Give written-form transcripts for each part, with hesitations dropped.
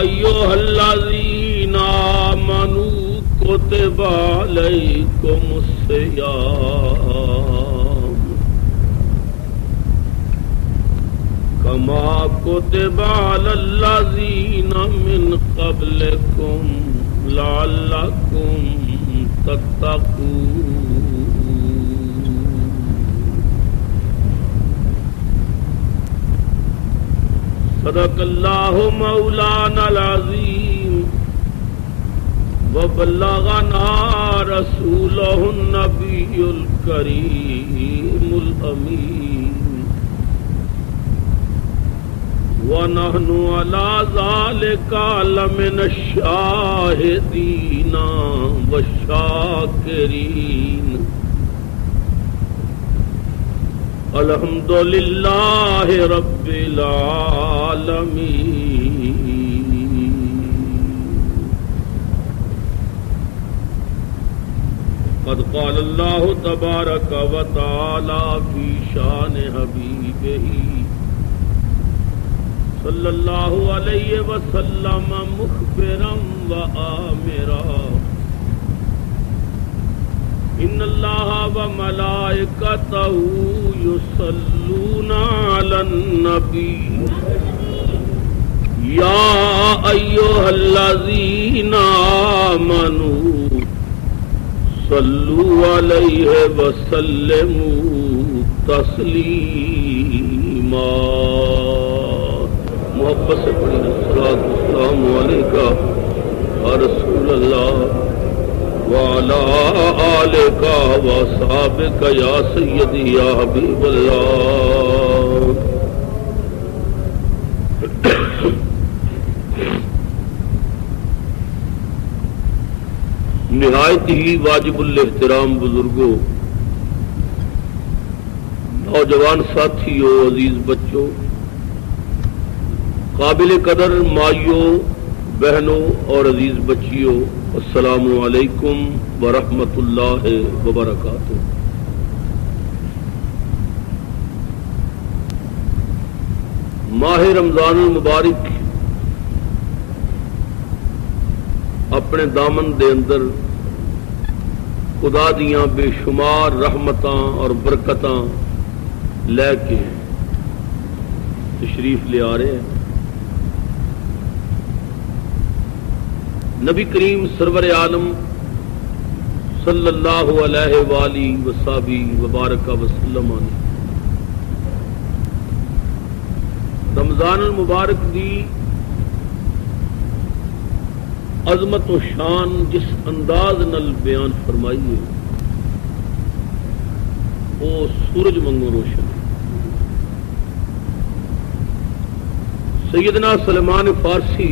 ایھا الذین آمنوا کتب علیکم الصیام کما کتب علی الذین من قبلکم لعلکم تتقون صدق اللہ مولانا العظیم وبلغنا رسولہ النبی الکریم الامین ونحن علی ذلک لمن الشاہدین والشاکرین الحمد للہ رب العالمین قد قال اللہ تبارک و تعالی فی شان حبیبہ صلی اللہ علیہ وسلم مخبرا و آمرا ان اللہ و ملائکتہ یصلون علی النبی یا ایھا الذین آمنوا صلوا علیہ وسلموا تسلیما محبت سے پڑھی السلام علیکہ یا رسول اللہ وعلى آلك وصحابك يا سيدي يا حبيب الله نہایت ہی واجب الاحترام بزرگوں، نوجوان ساتھیوں، عزیز بچوں، قابل قدر مائیوں، بہنوں اور عزیز بچیوں، السلام علیکم ورحمۃ اللہ وبرکاتہ۔ ماہ رمضان المبارک اپنے دامن دے اندر خدا دیاں بے شمار رحمتاں اور برکتاں لے کے تشریف لے آ رہے ہیں۔ نبی کریم سرور عالم صلی اللہ علیہ وآلہ وصحبہ وبارک وسلم نے رمضان المبارک دی عظمت و شان جس انداز نال بیان فرمائی ہے وہ سورج وانگوں روشن ہے۔ سیدنا سلمان فارسی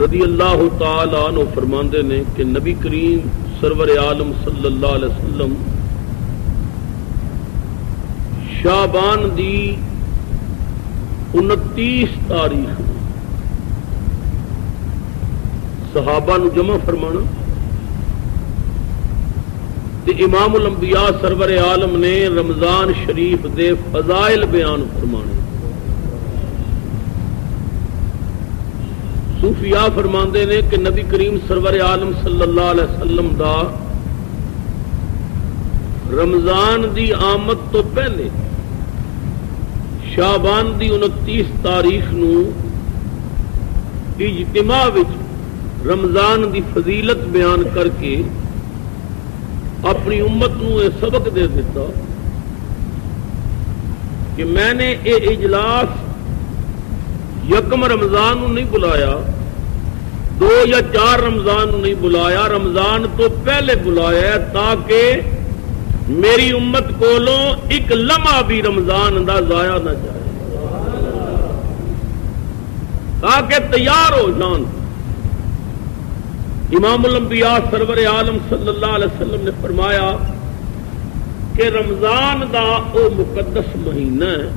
رضی اللہ تعالی عنہ فرماندے نے کہ نبی کریم سرور عالم صلی اللہ علیہ وسلم شعبان دی 29 تاریخ صحابہ نو جمع فرمانا تے امام الانبیاء سرور عالم نے رمضان شریف دے فضائل بیان فرمانے۔ صوفیاء فرماندے نے کہ نبی کریم سرور عالم صلی اللہ علیہ وسلم دا رمضان دی آمد تو پہلے شعبان دی 29 تاریخ نو اجتماع وچ رمضان دی فضیلت بیان کر کے اپنی امت نو یہ سبق دے دیتا کہ میں نے یہ اجلاس یکم رمضان نو نہیں بلایا، 2 یا 4 رمضان نو نہیں بلایا، رمضان تو پہلے بلایا تاکہ میری امت کولوں ایک لمحہ بھی رمضان دا ضائع نہ جائے، تاکہ تیار ہو جان۔ امام الانبیاء سرور عالم صلی اللہ علیہ وسلم نے فرمایا کہ رمضان دا او مقدس مہینہ ہے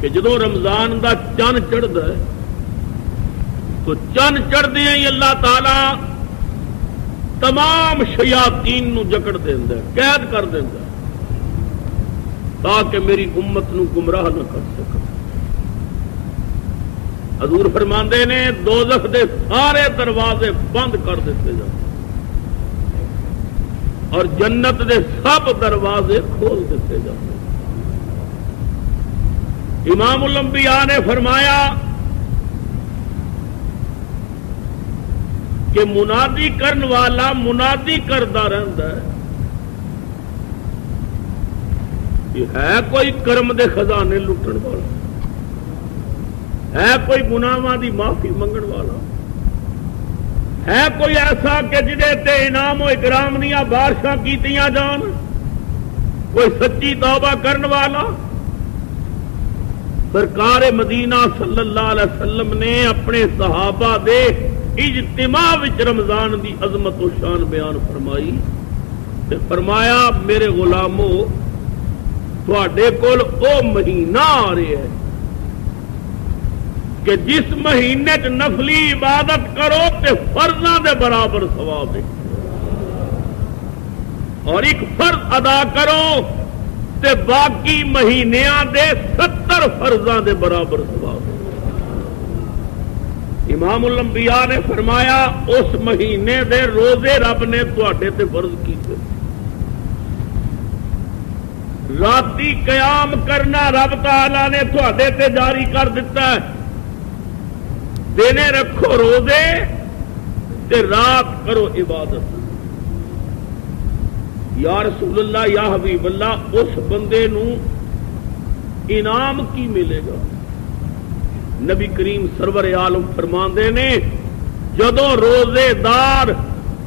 کہ جدو رمضان دا چن چڑھتا ہے تو چن چڑھدے ہی اللہ تعالی تمام شیاطین نو جکڑ دیندا ہے، قید کر دیندا ہے تاکہ میری امت نو گمراہ نہ کر سکے۔ حضور فرماندے نے دوزخ دے سارے دروازے بند کر دیتے جاتے اور جنت دے سب دروازے کھول دیتے جاتے. امام الانبیاء نے فرمایا کہ منادی کرن والا منادی کرتا رہتا ہے کہ ہے کوئی کرم دے خزانے لٹن والا, ہے کوئی گناہاں دی معافی منگن والا, ہے کوئی ایسا کہ جدے تے انعام و اکرام دیا بارشاں کیتیاں جان, کوئی سچی توبہ کرن والا. سرکار مدینہ صلی اللہ علیہ وسلم نے اپنے صحابہ دے اجتماع وچ رمضان دی عظمت و شان بیان فرمائی تے فرمایا میرے غلامو تواڈے کول او مہینہ آ رہا ہے کہ جس مہینے چ نفلی عبادت کرو تے فرضاں دے برابر ثواب ہے, اور ایک فرض ادا کرو تے باقی مہینیاں دے 70 فرضاں دے برابر ثواب ہے. امام الانبیاء نے فرمایا اس مہینے دے روزے رب نے تواڈے تے فرض کیتے, راتی قیام کرنا رب تعالی نے تواڈے تے جاری کر دیتا ہے. دینے رکھو روزے تے رات کرو عبادت. یا رسول اللہ یا حبیب اللہ اس بندے نو انعام کی ملے گا؟ نبی کریم سرور عالم فرماندے نے جدو روزے دار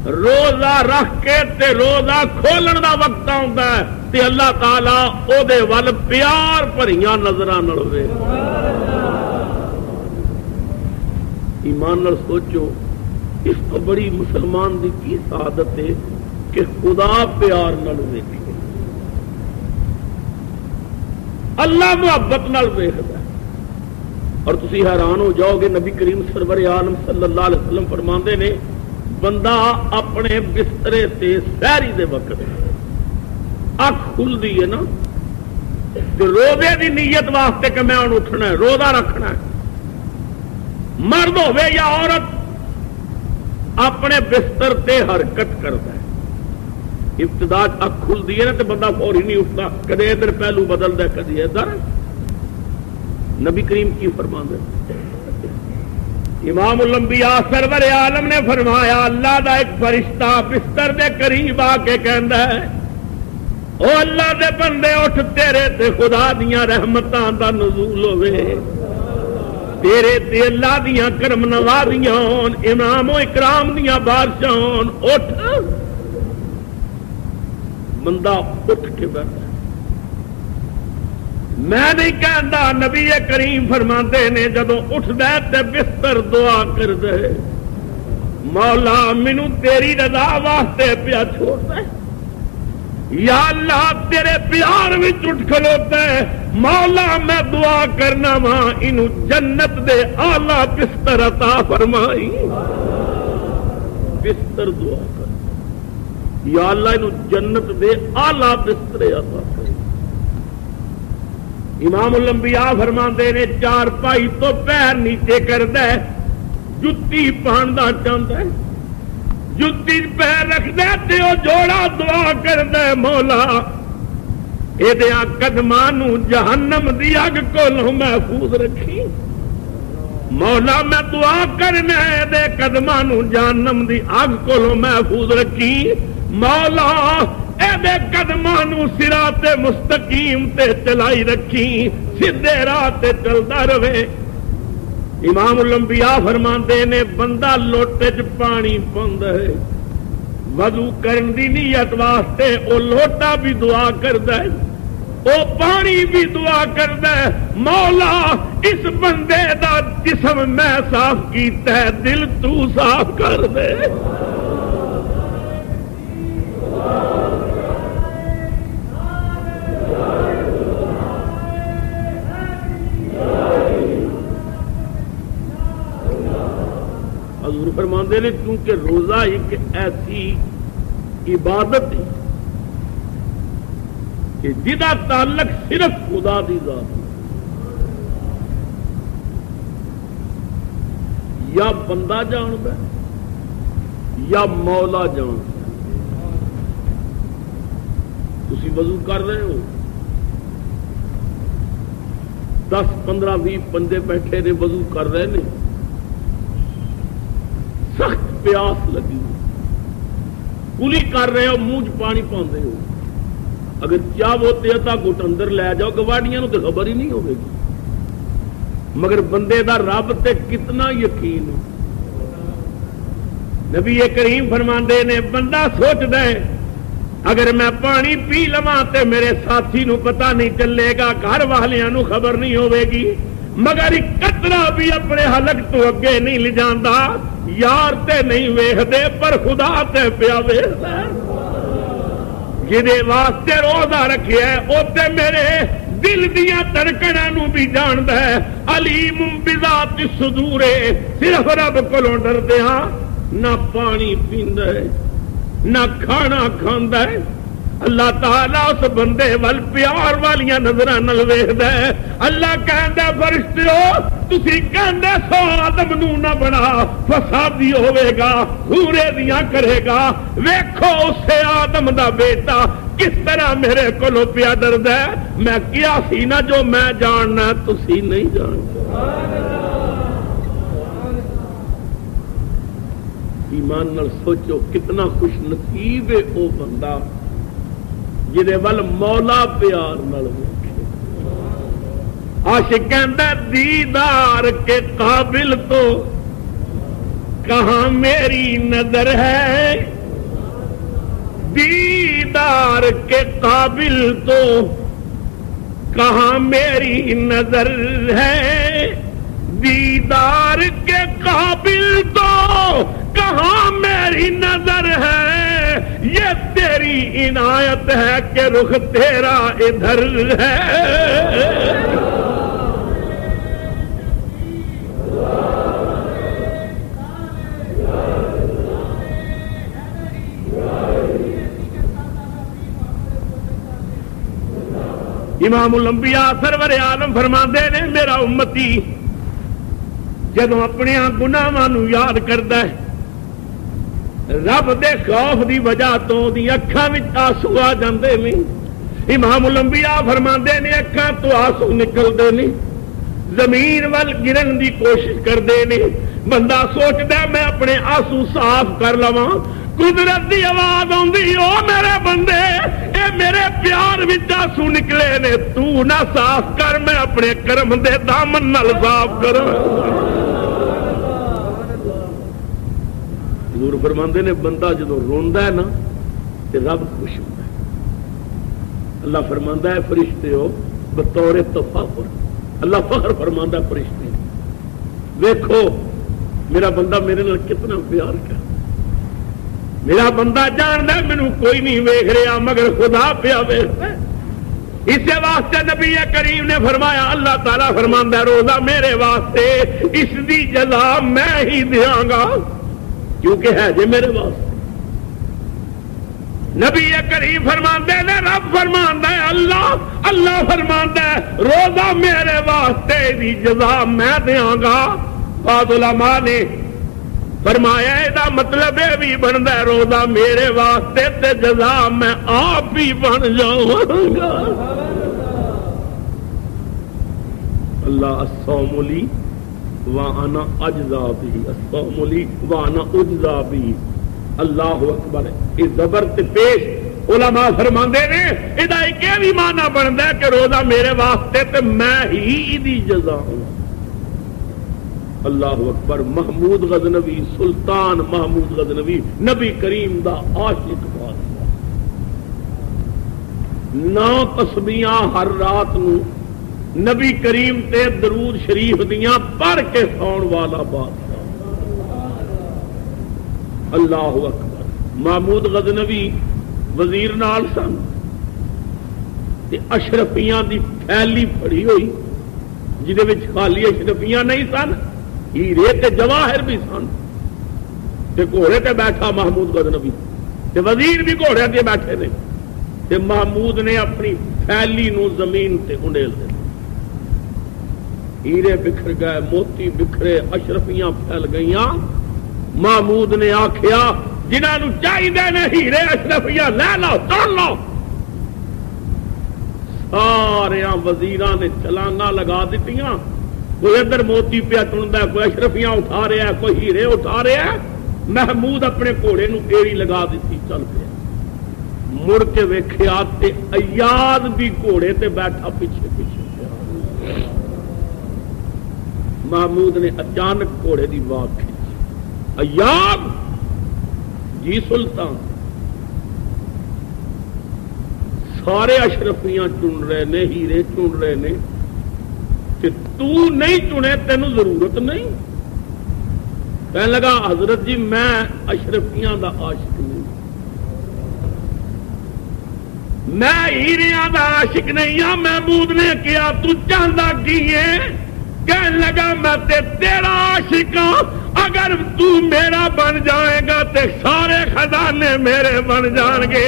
روزہ رکھ کے تے روزہ کھولن دا وقت آندا ہے تے اللہ تعالی او دے ول پیار بھریاں نظراں نال ویکھدا. ایمان نال سوچو اس تو بڑی مسلمان دی کی سعادت ہے کہ خدا پیار نال ویکھے, اللہ محبت نال ویکھدا. اور تسی حیران ہو جاؤ گے نبی کریم سرور عالم صلی اللہ علیہ وسلم فرماندے نے بندہ اپنے بسترے تے سحری دے وقت اکھ کھلدی ہے نا تے روزے دی نیت واسطے کہ میں ہن اٹھنا ہے روزہ رکھنا ہے, مرد ہوے یا عورت اپنے بستر تے حرکت کرتا ہے. ابتدا اکھ کھلدی ہے نا تے بندہ فوری نہیں اٹھتا, کدے ادھر پہلو بدلدا ہے کدی ادھر. نبی کریم کی فرماندے امام الانبیاء سرور عالم نے فرمایا اللہ دا ایک فرشتہ بستر دے قریب آ کے کہندا ہے او اللہ دے بندے اٹھ تیرے تے خدا دیاں رحمتاں دا نزول ہوے, تیرے تے اللہ دیاں کرم نوازیاں ہون, انعام و اکرام دیاں بارشاں ہون, اٹھ. بندہ اٹھ کے بیٹھا, میں نہیں کہندا نبی کریم فرماندے نے جدوں اٹھدا تے بستر دعا کر دے مولا مینوں تیری رضا واسطے پیا چھوڑدا ہے, یا اللہ تیرے پیار وچ اٹھ کھلوتا ہے, مولا میں دعا کرنا وا اینو جنت دے اعلی بستر عطا فرمائی. بستر دعا کر یا اللہ اینو جنت دے اعلی بستر عطا فرمائی. امام الانبیاء فرماندے نے چار پائی تو پیر نیچے کردا ہے, جتی پہندا چاہندا ہے, جتی پیر رکھدا تے او جوڑا دعا کردا ہے مولا ایدیاں قدماں نوں جہنم دی اگ کولوں محفوظ رکھی. مولا میں دعا کرنا ہے دے قدماں نوں جہنم دی اگ کولوں محفوظ رکھی. مولا اے دے قدماں نوں صراط مستقیم تے چلائی رکھی, سیدھے راہ تے چلدا رہے. امام الانبیاء فرماندے نے بندہ لوٹے چ پانی پوندا ہے, وضو کرن دی نیت واسطے او لوٹا بھی دعا کردا ہے, او پانی بھی دعا کردا ہے مولا اس بندے دا جسم میں صاف کیتا ہے, دل تو صاف کر دے. حضور فرماندے نے کیونکہ روزہ ایک ایسی عبادت ہے کہ جدا تعلق صرف خدا دی ذات. یا بندہ جانتا یا مولا جانتا. تسی وضو کر رہے ہو 10 15 20 بندے بیٹھے نے وضو کر رہے نے سخت پیاس لگی کلی کر رہے ہو منہ چ پانی پاندے ہو اگر چاہو تو ادا گٹ اندر لے جاؤ گواڑیاں تو خبر ہی نہیں ہوگی مگر بندے دا رب تے کتنا یقین. نبی کریم فرماندے نے بندہ سوچدا ہے اگر میں پانی پی لواں تے میرے ساتھی نو پتہ نہیں چلے گا گھر والیاں نو خبر نہیں ہوے گی مگر ایک قطرہ بھی اپنے حلق تو اگے نہیں لے جاندا. یار تے نہیں ویکھدے پر خدا تے پیا ویکھدا جدے واسطے روزہ رکھیا ہے او تے میرے دل دیاں دھڑکناں نو بھی جاندا ہے. علیم بذات الصدور صرف رب کولوں ڈردے ہاں نہ پانی پیندا ہے نہ کھانا کھاندا ہے. اللہ تعالیٰ اس بندے ول پیار والیاں نظراں نال ویکھدا ہے. اللہ کہندا فرشتو تسی کہندے سو آدم نو نہ بنا فسادی ہوے گا حورے دیاں کرے گا ویکھو اسے آدم دا بیٹا کس طرح میرے کولوں پیا ڈردا ہے. میں کیا سی نا جو میں جاننا تسی نہیں جانتے. ایمان نال سوچو کتنا خوش نصیب ہے او بندہ جدے ول مولا پیار نال ویکھے. عاشق کہندا دیدار کے قابل تو کہاں میری نظر ہے دیدار کے قابل تو کہاں میری نظر ہے دیدار کے قابل تو کہاں میری نظر ہے یہ تیری عنایت ہے کہ رخ تیرا ادھر ہے. امام الانبیاء سرور عالم فرماندے نے میرا امتی جدوں اپنے گناہاں نو یاد کردا ہے رب دے خوف دی وجہ تو دی اکھاں وچ آنسو آ جاندے نے. امام الانبیاء فرماندے نے اکھاں تو آنسو نکلدے نے زمین ول گرن دی کوشش کردے نے. بندہ سوچدا میں اپنے آنسو صاف کر لواں قدرت دی آواز آندی او میرے بندے اے میرے پیار وچ آنسو نکلے نے تو نہ صاف کر میں اپنے کرم دے دامن نال صاف کراں. حضور فرماندے نے بندہ جدو روندا ہے نا تے رب خوش ہوندا ہے. اللہ فرماندا ہے فرشتے ہو بطور تفاخر اللہ فخر فرماندا ہے فرشتے دیکھو میرا بندہ میرے نال کتنا پیار کر میرا بندہ جاندا ہے مینوں کوئی نہیں ویکھ رہا مگر خدا پیا ویکھدا ہے. اسے واسطے نبی کریم نے فرمایا اللہ تعالیٰ فرماندا ہے روزہ میرے واسطے اس دی جزا میں ہی دیاں گا کیونکہ ہے جی میرے واسطے. نبی کریم فرماندے نے رب فرماندا ہے اللہ فرماندا ہے روزہ میرے واسطے دی جزا میں دیاں گا. بعض علماء نے فرمایا دا مطلب یہ بھی بنتا ہے روزہ میرے واسطے تے جزا میں آپ ہی بن جاؤں گا. اللہ الصوم لی وانا اجزا بھی الصوم لی وانا اجزا بھی. اللہ اکبر. اس زبر تے پیش علماء فرماندے نے ادا ایک بھی معنی بنتا ہے کہ روزہ میرے واسطے تے میں ہی دی جزا ہوں. اللہ اکبر. محمود غزنوی سلطان محمود غزنوی نبی کریم دا عاشق بادشاہ 9 تسبیحاں ہر رات نو نبی کریم تے درود شریف دیاں پڑھ کے سون والا بادشاہ. اللہ اکبر. محمود غزنوی وزیر نال سن تے اشرفیاں دی تھیلی پڑی ہوئی جہدے وچ خالی اشرفیاں نہیں سن ہیرے تے جواہر بھی سن تے گھوڑے تے بیٹھا محمود غزنوی تے وزیر بھی گھوڑے تے بیٹھے نے تے محمود نے اپنی تھیلی نو زمین تے انڈیل دے ہیرے بکھر گئے، موتی بکھرے، اشرفیاں پھیل گئیاں۔ محمود نے آخیا جنہوں چاہیے نے ہیرے اشرفیاں لے لو، توڑ لو۔ سارے وزیراں نے چلانا لگا دیتیاں، کوئی ادھر موتی پیا ٹنڈا، کوئی اشرفیاں اٹھا رہا ہے، کوئی ہیرے اٹھا رہا ہے۔ محمود اپنے گھوڑے نو ایڑی لگا دیتی، چل پیا۔ مڑ کے ویکھیا تے ایاد بھی گھوڑے تے بیٹھا پیچھے پیچھے پیا۔ محمود نے اچانک گھوڑے دی واگ کھینچی، ایاد جی سلطان، سارے اشرفیاں چن رہے نے، ہیرے چن رہے نے، تے تو نہیں چنے، تینوں ضرورت نہیں۔ کہنے لگا حضرت جی میں اشرفیاں دا عاشق نہیں، میں ہیریاں دا عاشق نہیں ہاں۔ محمود نے کیا تو چاہتا کی ہے؟ کہنے لگا میں تے تیرا عاشق ہاں، اگر تو میرا بن جائے گا تے سارے خزانے میرے بن جان گے۔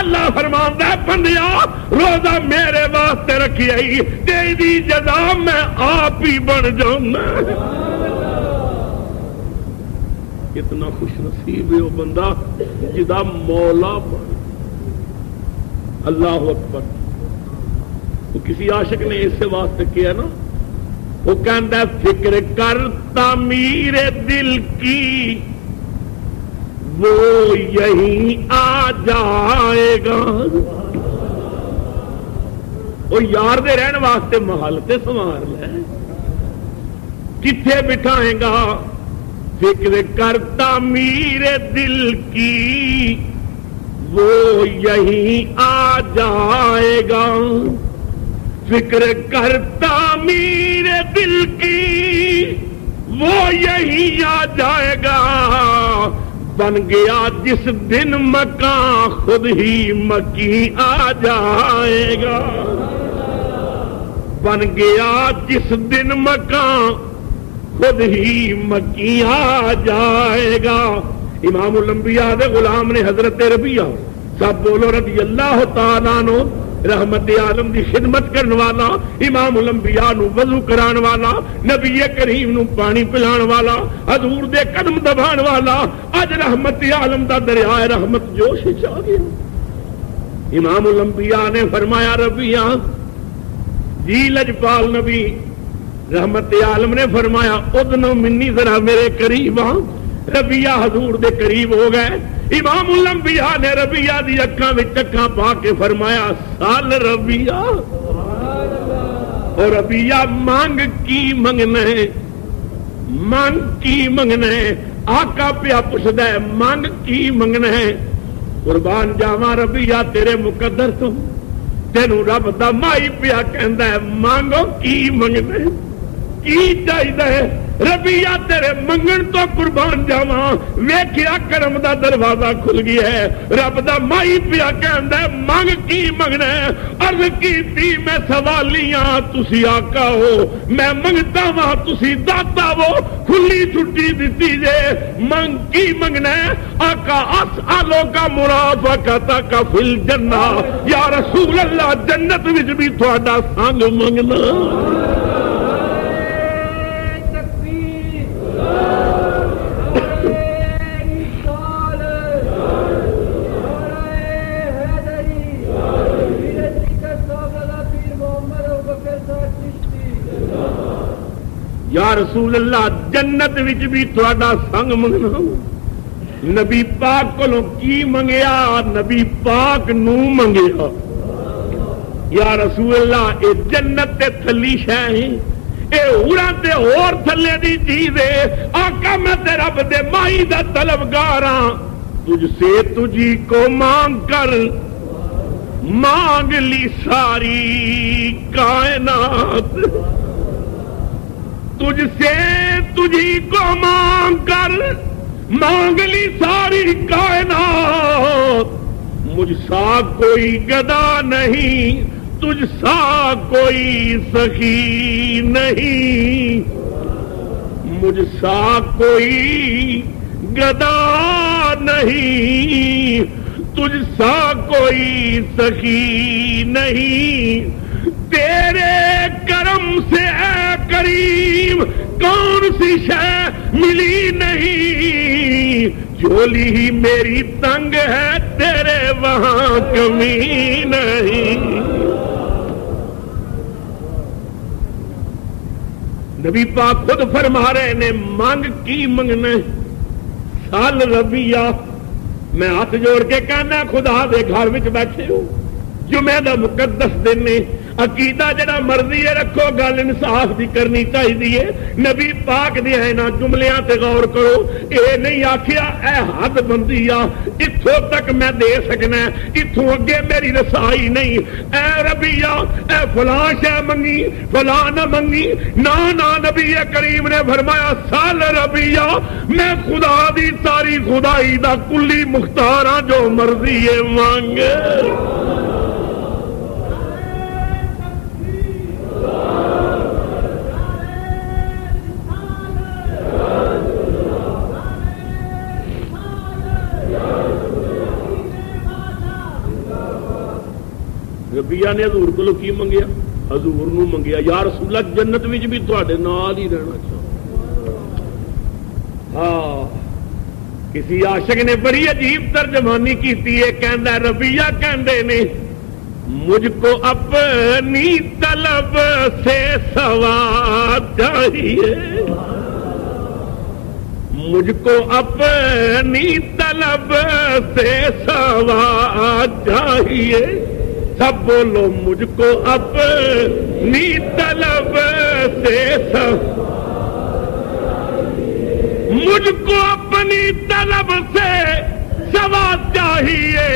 اللہ فرماندا ہے بندیا روزہ میرے واسطے رکھی آئی، تیری جزا میں آپ ہی بن جاؤں گا۔ کتنا خوش نصیب ہے وہ بندہ جدا مولا بن۔ اللہ اکبر۔ تو کسی عاشق نے اس سے واسطے کیا نا، وہ کہندا فکر کر تعمیر دل کی وہ یہیں آ جائے گا۔ وہ یار دے رہن واسطے محل تے سنوار لے، کتھے بٹھائے گا؟ فکر کر تعمیر دل کی وہ یہیں آ جائے گا۔ فکر کر تعمیر دل کی وہ یہیں آ جائے گا۔ بن گیا جس دن مکان خود ہی مکی آ جائے گا۔ بن گیا جس دن مکان خود ہی مکی آ جائے گا۔ امام الانبیاء دے غلام نے حضرت ربیہ، سب بولو رضی اللہ تعالیٰ عنہ، رحمت عالم دی خدمت کرن والا، امام الانبیاء نو وضو کران والا، نبی کریم نو پانی پلان والا، حضور دے قدم دبان والا، اج رحمت عالم دا دریائے رحمت جوش چا گیا۔ امام الانبیاء نے فرمایا ربیہ جی لجپال نبی، رحمت عالم نے فرمایا ادنو منی ذرا میرے قریب آ۔ ربیہ حضور دے قریب ہو گئے۔ امام الانبیاء نے ربیہ دی اکھاں وچ اکھاں پا کے فرمایا سال ربیہ، اور ربیہ مانگ کی منگنا ہے، مانگ کی منگنا ہے۔ آقا پیا پوچھدا ہے مانگ کی منگنا ہے؟ قربان جاواں ربیہ تیرے مقدر تو تینوں رب دا مائی پیا کہندا ہے مانگو کی منگنا ہے، کی چاہیے؟ ربیہ تیرے منگن تو قربان جاواں ویکھیا کرم دا دروازہ کھل گیا ہے۔ رب دا مائی پیا کہندا ہے مانگ کی منگنا ہے؟ عرض کیتی میں سوالیاں تسی آقا ہو، میں منگتا وا تسی داتا ہو، کھلی چھٹی دتی جے، منگ کی منگنا ہے؟ آقا اسالو کا مرافقتک فی الجنہ، یا رسول اللہ جنت وچ بھی تہاڈا سنگ منگنا۔ یا رسول اللہ جنت وچ بھی تہاڈا سنگ منگنا۔ نبی پاک کولوں کی منگیا؟ نبی پاک نو منگیا۔ یا رسول اللہ اے جنت تے تھلی شے ہے، اے ہوراں تے اور تھلے دی چیز ہے۔ آقا میں تے رب دے مائی دا طلبگار ہاں، تجھ سے تجھی کو مانگ کر مانگ لی ساری کائنات، تجھ سے تجھی کو مانگ کر مانگ لی ساری کائنات۔ مجھ سا کوئی گدا نہیں، تجھ سا کوئی سخی نہیں، مجھ سا کوئی گدا نہیں، تجھ سا کوئی سخی نہیں۔ تیرے کرم سے اے کریم کون سی شے ملی نہیں، جھولی ہی میری تنگ ہے تیرے وہاں کمی نہیں۔ نبی پاک خود فرما رہے نے مانگ کی منگنا سال ربیہ، میں ہاتھ جوڑ کے کہنا خدا دے گھر وچ بیٹھے ہو، جمعہ دا مقدس دن نے، عقیدہ جڑا مرضی ہے رکھو، گل انصاف دی کرنی چاہیے۔ نبی پاک دی ہے نا جملیاں تے غور کرو، اے نہیں آکھیا اے حد بندی آ اتھوں تک میں دے سکنا، اتھوں اگے میری رسائی نہیں، اے ربیہ اے فلاں شے منگی فلاں نہ منگی، نا نبی کریم نے فرمایا سال ربیہ میں خدا دی ساری خدائی دا کلی مختار ہاں، جو مرضی ہے مانگ۔ ربیہ نے حضور کو کی منگیا؟ حضور نو منگیا یا رسول اللہ جنت وچ بھی تواڈے نال ہی رہنا چاہوں۔ ہاں کسی عاشق نے بڑی عجیب ترجمانی کیتی ہے، کہندا ربیہ کہندے نے مجھ کو اپنی طلب سے ثواب چاہیے، مجھ کو اپنی طلب سے ثواب چاہیے، سب بولو مجھ کو اپنی طلب سے مجھ کو اپنی طلب سے ثواب چاہیے،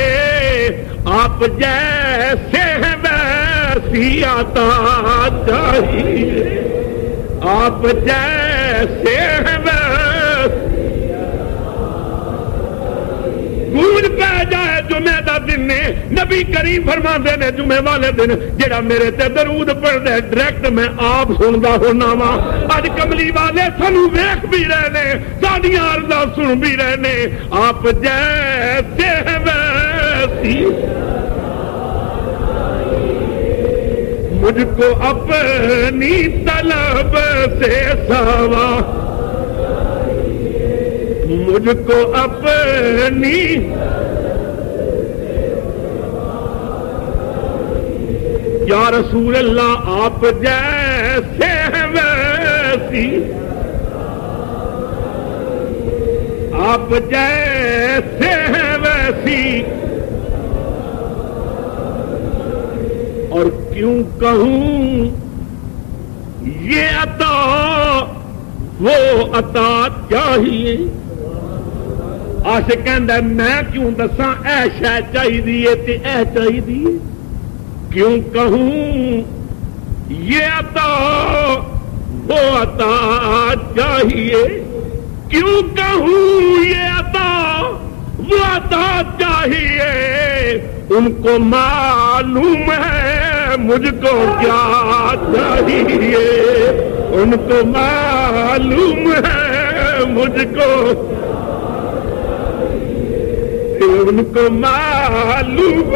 آپ جیسے ہیں ویسی عطا چاہیے، آپ جیسے ہیں گونج پہ جائے جمعہ دا دن نے، نبی کریم فرماندے نے جمعے والے دن جڑا میرے تے درود پڑھ دے ڈائریکٹ میں آپ سندا ہونا وا۔ اج کملی والے سانو ویکھ بھی رہے نے، ساڈیاں عرضاں سن بھی رہے نے، آپ جیسے ہیں ویسی مجھ کو اپنی طلب سے ثواب، مجھ کو اپنی یا رسول اللہ آپ جیسے ہیں ویسی، آپ جیسے ہیں ویسی، اور کیوں کہوں یہ عطا وہ عطا چاہیے، عاشق کہندا میں کیوں دساں اے شے چاہیے تے اے چاہیے، کیوں کہوں یہ عطا وہ عطا چاہیے، کیوں کہوں یہ عطا وہ عطا چاہیے، ان کو معلوم ہے مجھ کو کیا چاہیے، ان کو معلوم ہے مجھ کو، ان کو معلوم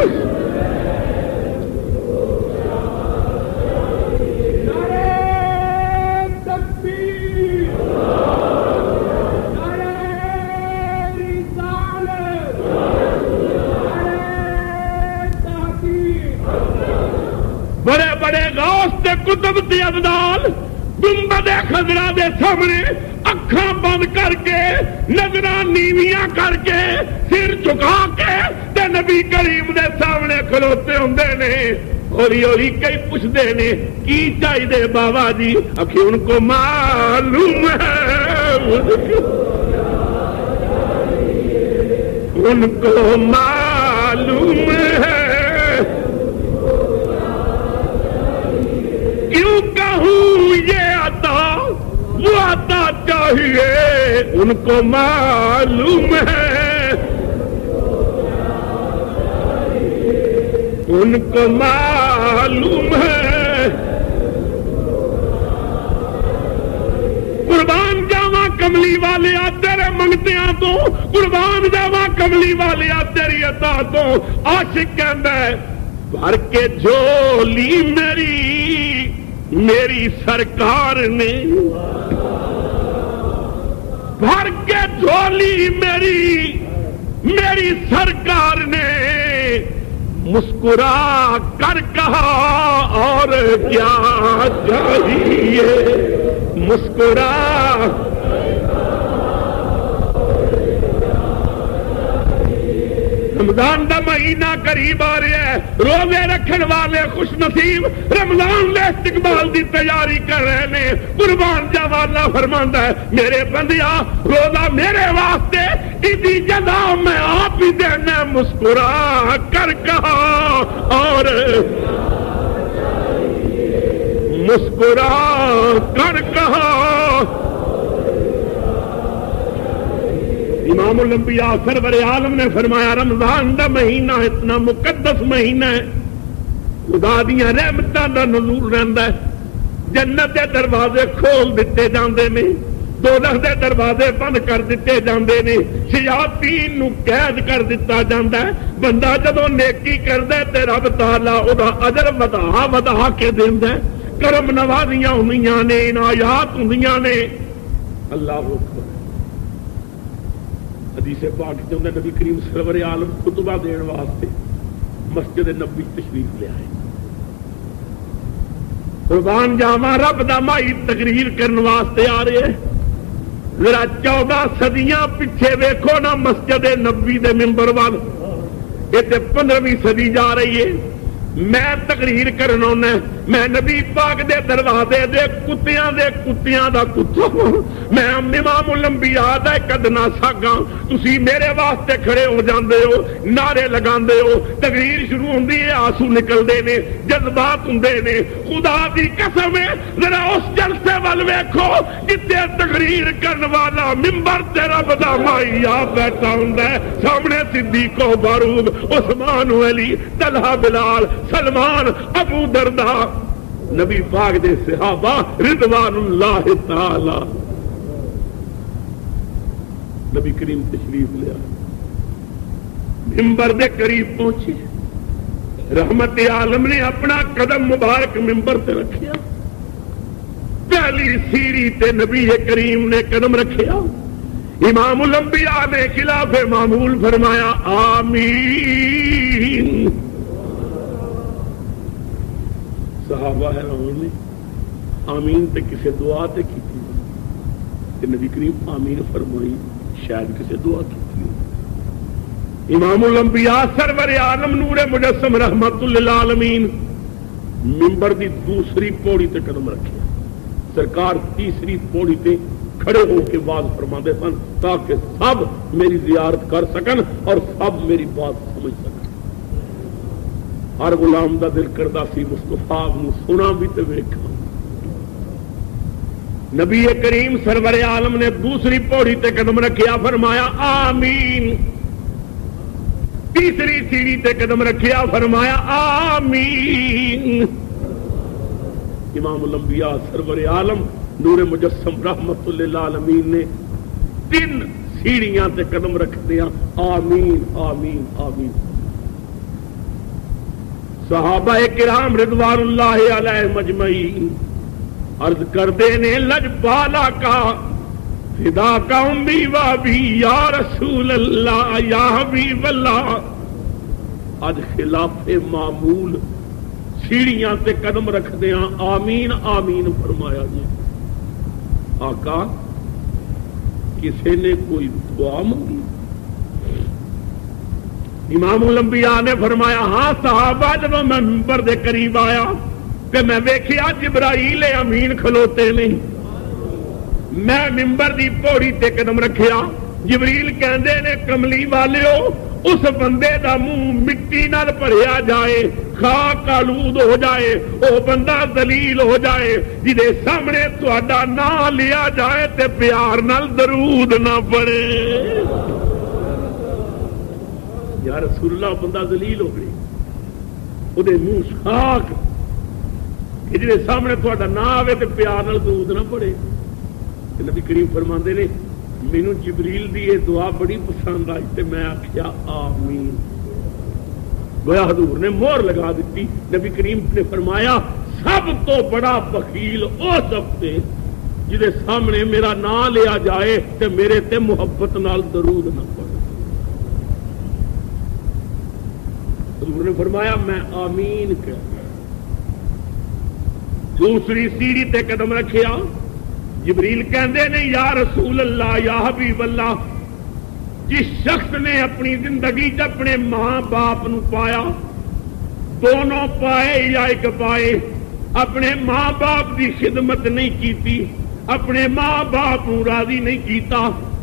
بڑے بڑے غوث تے کتب تے ابدال گنبد خضرا دے سامنے اکھاں بند کر کے نظراں نیویاں کر کے سر جھکا کے تے نبی کریم دے سامنے کھلوتے ہوندے نے، ہولی ہولی کئی پوچھتے نے کی چاہیے بابا جی، آخر ان کو معلوم ہے ان کو معلوم ہے، کیوں کہوں یہ عطا وہ عطا چاہیے، ان کو معلوم ہے، ان کو معلوم ہے، قربان جاواں کملی والے تیرے منگتیاں تو، قربان جاواں کملی والے تیری عطا تو، عاشق کہندا ہے بھر کے جھولی میری میری سرکار نے بھر کے جھولی میری سرکار نے مسکرا کر کہا اور کیا چاہیے، مسکرا رمضان دا مہینہ قریب آ رہا ہے، روزے رکھن والے خوش نصیب رمضان دے استقبال دی تیاری کر رہے ہیں۔ قربان جاوا اللہ فرماندا ہے میرے بندیا روزہ میرے واسطے ایدی جزا میں آپ ہی دینا، مسکرا کر کہا اور مسکرا کر کہا۔ امام الانبیاء سرور عالم نے فرمایا رمضان دا مہینہ اتنا مقدس مہینہ ہے، خدا دیاں رحمتاں دا نزول رہندا ہے، جنت دے دروازے کھول دیتے جاندے نے، دوزخ دے دروازے بند کر دیتے جاندے نے، شیاطین نو قید کر دتا جاندا ہے۔ بندہ جدوں نیکی کردا ہے تے رب تعالی او دا اجر ودا کے دیندا ہے، کرم نوازیاں ہوندیاں نے، عنایات ہوندیاں نے۔ اللہ اکبر۔ حدیث پاک جو نبی کریم سرور عالم خطبہ دین واسطے مسجد نبوی تشریف لے آئے، قربان جاواں رب دا مائی تقریر کرن واسطے آ رہے ہیں۔ ذرا 14 صدیاں پیچھے ویکھو نا مسجد نبوی دے ممبر وال، یہ تے 15ویں صدی جا رہی ہے۔ میں تقریر کرنا میں نبی پاک دے دروازے دے کتیاں دا کتا میں امام الانبیاء دا کدنا ساگاں، تسی میرے واسطے کھڑے ہو جاندے ہو، نعرے لگاندے ہو، تقریر شروع ہوندی ہے، آنسو نکلدے نے، جذبات ہوندے نے۔ خدا دی قسم ہے ذرا اس جلسے ول ویکھو جتے تقریر کرن والا ممبر تے رب دا مائی آپ بیٹھا ہوندا ہے، سامنے صدیق و فاروق، عثمان و علی، طلحہ بلال، سلمان، ابو دردا، نبی پاک دے صحابہ رضوان اللہ تعالی۔ نبی کریم تشریف لیا، ممبر دے قریب پہنچے، رحمت عالم نے اپنا قدم مبارک ممبر تے رکھیا، پہلی سیڑھی تے نبی کریم نے قدم رکھیا، امام الانبیاء نے خلاف معمول فرمایا آمین۔ صحابہ ہے نے آمین تے کسے دعا تے کی تھی، نبی کریم آمین فرمائی، شاید کسے دعا کی تھی۔ امام الانبیاء سرور عالم نور مجسم رحمت للعالمین ممبر دی دوسری پوڑی تے قدم رکھے، سرکار تیسری پوڑی تے کھڑے ہو کے واز فرما دے سن تاکہ سب میری زیارت کر سکن اور سب میری بات سمجھ سکن۔ ہر غلام دا دل کردا سی مصطفیٰ نو سنا بھی تے ویکھاں۔ نبی کریم سرور عالم نے دوسری پوڑی تے قدم رکھیا، فرمایا آمین۔ تیسری سیڑھی تے قدم رکھیا، فرمایا آمین۔ امام الانبیاء سرور عالم نور مجسم رحمت للعالمین نے 3 سیڑھیاں تے قدم رکھ دیا، آمین آمین آمین۔ صحابہ کرام رضوان اللہ علیہ مجمعین عرض کردے نے لجپالا کا فدا کا امی وابی یا رسول اللہ یا حبیب اللہ۔ اج خلاف معمول سیڑھیاں تے قدم رکھ دیا، آمین آمین فرمایا جی۔ آقا کسی نے کوئی دعا منگی؟ امام الانبیاء نے فرمایا ہاں صحابہ، جب میں ممبر دے قریب آیا کہ میں ویکھیا جبرائیل امین کھلوتے نہیں، میں ممبر دی پوڑی تے قدم رکھیا، جبریل کہندے نے کملی والیو اس بندے دا منہ مٹی نال بھریا جائے، خاک آلود ہو جائے، او بندہ ذلیل ہو جائے جدے سامنے تہاڈا نام لیا جائے تے پیار نال درود نہ پڑے۔ یا رسول اللہ بندہ ذلیل ہو گئی، وہ منہ خاک کہ جی سامنے تھوڑا نہ آئے تو پیار نال درود نہ پڑے۔ نبی کریم فرماندے نے مینوں جبریل دی یہ دعا بڑی پسند آئی تے میں آخیا آمین۔ گویا حضور نے مہر لگا دیتی۔ نبی کریم نے فرمایا سب تو بڑا بخیل او سکتے جدے سامنے میرا نام لیا جائے تے میرے تے محبت نال درود نہ پڑے. حضور نے فرمایا میں آمین کہہ. دوسری سیڑھی تے قدم رکھیا. جبریل کہندے نے یا رسول اللہ یا حبیب اللہ جس شخص نے اپنی زندگی چ اپنے ماں باپ نو پایا دونوں پائے یا ایک پائے اپنے ماں باپ کی خدمت نہیں کیتی اپنے ماں باپ نو راضی نہیں کیتا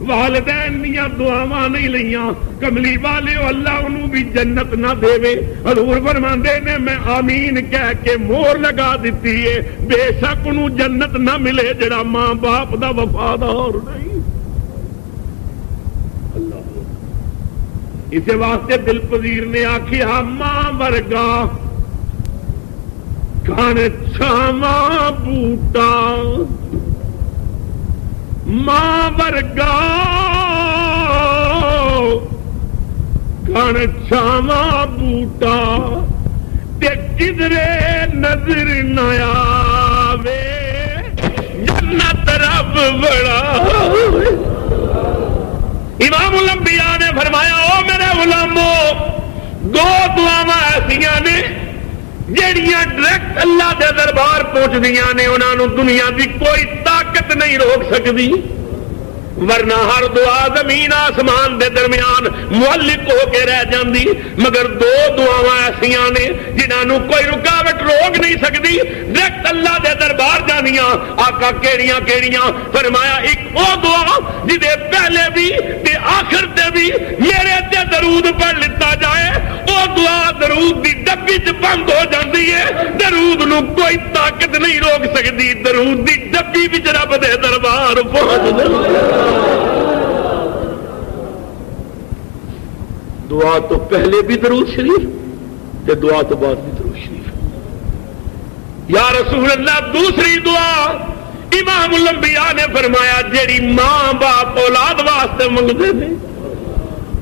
والدین دیا دعاواں نہیں لیاں کملی والے اللہ انہوں بھی جنت نہ دے. حضور فرماندے نے میں آمین کہہ کے مور لگا دیتی ہے بے شک انہوں جنت نہ ملے جڑا ماں باپ دا وفادار نہیں. اسے واسطے دل پذیر نے آخیا ماں ورگا کھان چھاواں بوٹا ماں ورگا کھان چھاواں بوٹا تے کدرے نظر نہ آوے جنت رب بڑا. امام الانبیاء نے فرمایا او میرے غلامو دو دعاواں ایسیاں نے جہڑیاں ڈائریکٹ اللہ دے دربار پہنچدیاں نے انہاں نوں دنیا دی کوئی طاقت نہیں روک سکتی ورنہ ہر دعا زمین آسمان دے درمیان معلق ہو کے رہ جاندی مگر دو دعاواں ایسیاں نے جنہاں نوں کوئی رکاوٹ روک نہیں سکتی ڈائریکٹ اللہ دے دربار جانیاں. آقا کیڑیاں کیڑیاں فرمایا ایک او دعا جدے پہلے بھی تے آخر تے بھی میرے تے درود پڑھ لیتا جائے او دعا درود دی ڈبی چ بند ہو جاندی ہے درود نوں کوئی طاقت نہیں روک سکتی درود دی ڈبی وچ رب دے دربار پہنچ جاندی. دعا تو پہلے بھی درود شریف تے دعا تو بعد بھی درود شریف. یا رسول اللہ دوسری دعا امام الانبیاء نے فرمایا جیڑی ماں باپ اولاد واسطے منگتے ہیں